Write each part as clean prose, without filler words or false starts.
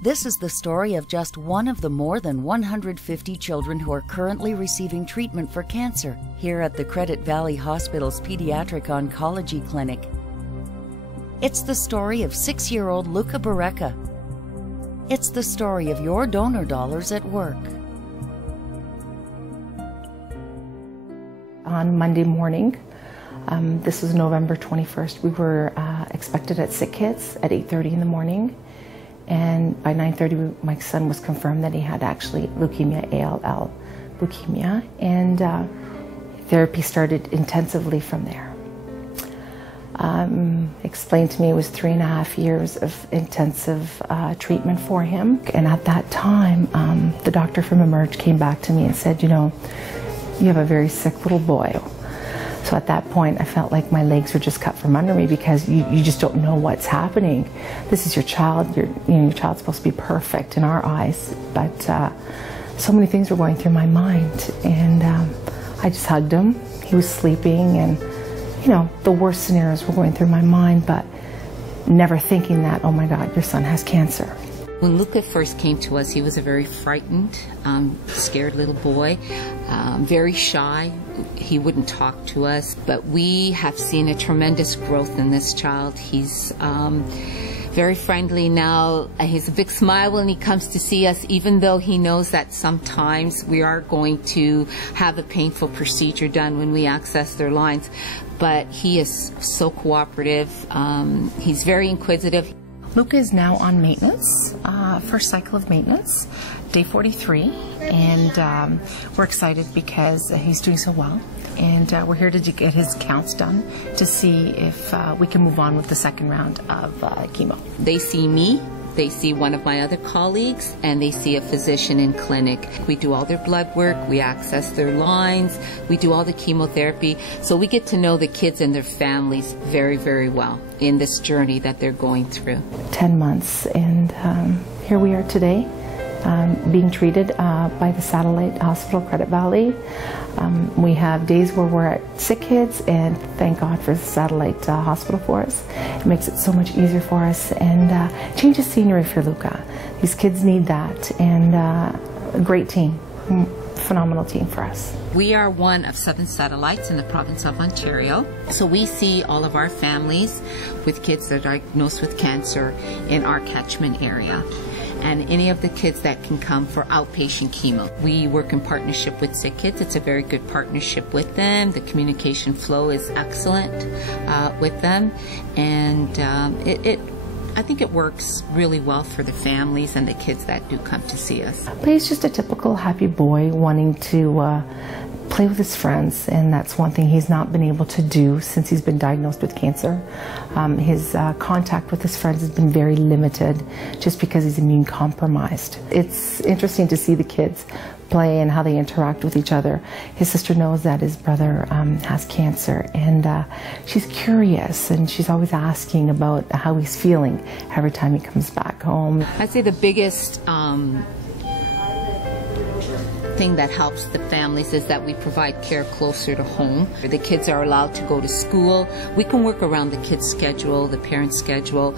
This is the story of just one of the more than 150 children who are currently receiving treatment for cancer here at the Credit Valley Hospital's Pediatric Oncology Clinic. It's the story of 6-year-old Luca. It's the story of your donor dollars at work. On Monday morning, this was November 21st, we were expected at sick kids at 8:30 in the morning. And by 9:30, my son was confirmed that he had actually leukemia, ALL leukemia, and therapy started intensively from there. Explained to me it was 3.5 years of intensive treatment for him. And at that time, the doctor from Emerge came back to me and said, you know, you have a very sick little boy. So at that point, I felt like my legs were just cut from under me, because you just don't know what's happening. This is your child. Your child's supposed to be perfect in our eyes, but so many things were going through my mind. And I just hugged him. He was sleeping, and you know, the worst scenarios were going through my mind, but never thinking that, oh my God, your son has cancer. When Luca first came to us, he was a very frightened, scared little boy, very shy. He wouldn't talk to us, but we have seen a tremendous growth in this child. He's very friendly now. He's a big smile when he comes to see us, even though he knows that sometimes we are going to have a painful procedure done when we access their lines. But he is so cooperative. He's very inquisitive. Luca is now on maintenance, first cycle of maintenance, day 43, and we're excited because he's doing so well, and we're here to get his counts done to see if we can move on with the second round of chemo. They see me, they see one of my other colleagues, and they see a physician in clinic. We do all their blood work, we access their lines, we do all the chemotherapy, so we get to know the kids and their families very, very well in this journey that they're going through. 10 months, and here we are today, being treated by the satellite hospital, Credit Valley. We have days where we're at sick kids, and thank God for the satellite hospital for us. It makes it so much easier for us, and changes scenery for Luca. These kids need that, and a great team, phenomenal team for us. We are one of 7 satellites in the province of Ontario, so we see all of our families with kids that are diagnosed with cancer in our catchment area, and any of the kids that can come for outpatient chemo. We work in partnership with Sick Kids. It's a very good partnership with them. The communication flow is excellent with them, and I think it works really well for the families and the kids that do come to see us. But he's just a typical happy boy wanting to play with his friends, and that's one thing he's not been able to do since he's been diagnosed with cancer. His contact with his friends has been very limited just because he's immune compromised. It's interesting to see the kids play and how they interact with each other. His sister knows that his brother has cancer, and she's curious, and she's always asking about how he's feeling every time he comes back home. I'd say the biggest thing that helps the families is that we provide care closer to home. The kids are allowed to go to school. We can work around the kids' schedule, the parents' schedule.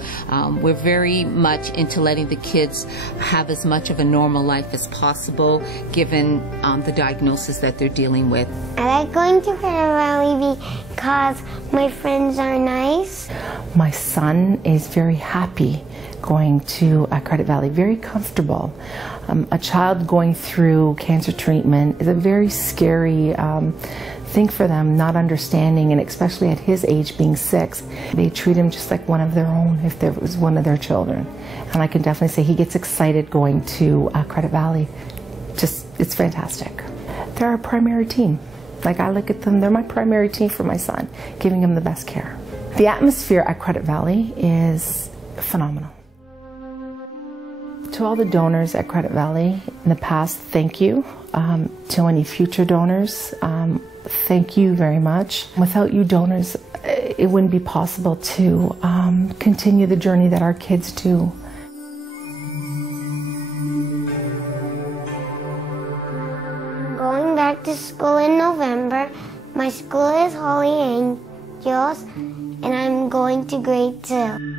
We're very much into letting the kids have as much of a normal life as possible, given the diagnosis that they're dealing with. I like going to Credit Valley because my friends are nice. My son is very happy going to Credit Valley, very comfortable. A child going through cancer treatment is a very scary thing for them, not understanding, and especially at his age, being 6, they treat him just like one of their own if there was one of their children. And I can definitely say he gets excited going to Credit Valley. Just, it's fantastic. They're our primary team. Like, I look at them, they're my primary team for my son, giving him the best care. The atmosphere at Credit Valley is phenomenal. To all the donors at Credit Valley in the past, thank you. To any future donors, thank you very much. Without you donors, it wouldn't be possible to continue the journey that our kids do. Going back to school in November. My school is Holy Angels, and I'm going to grade 2.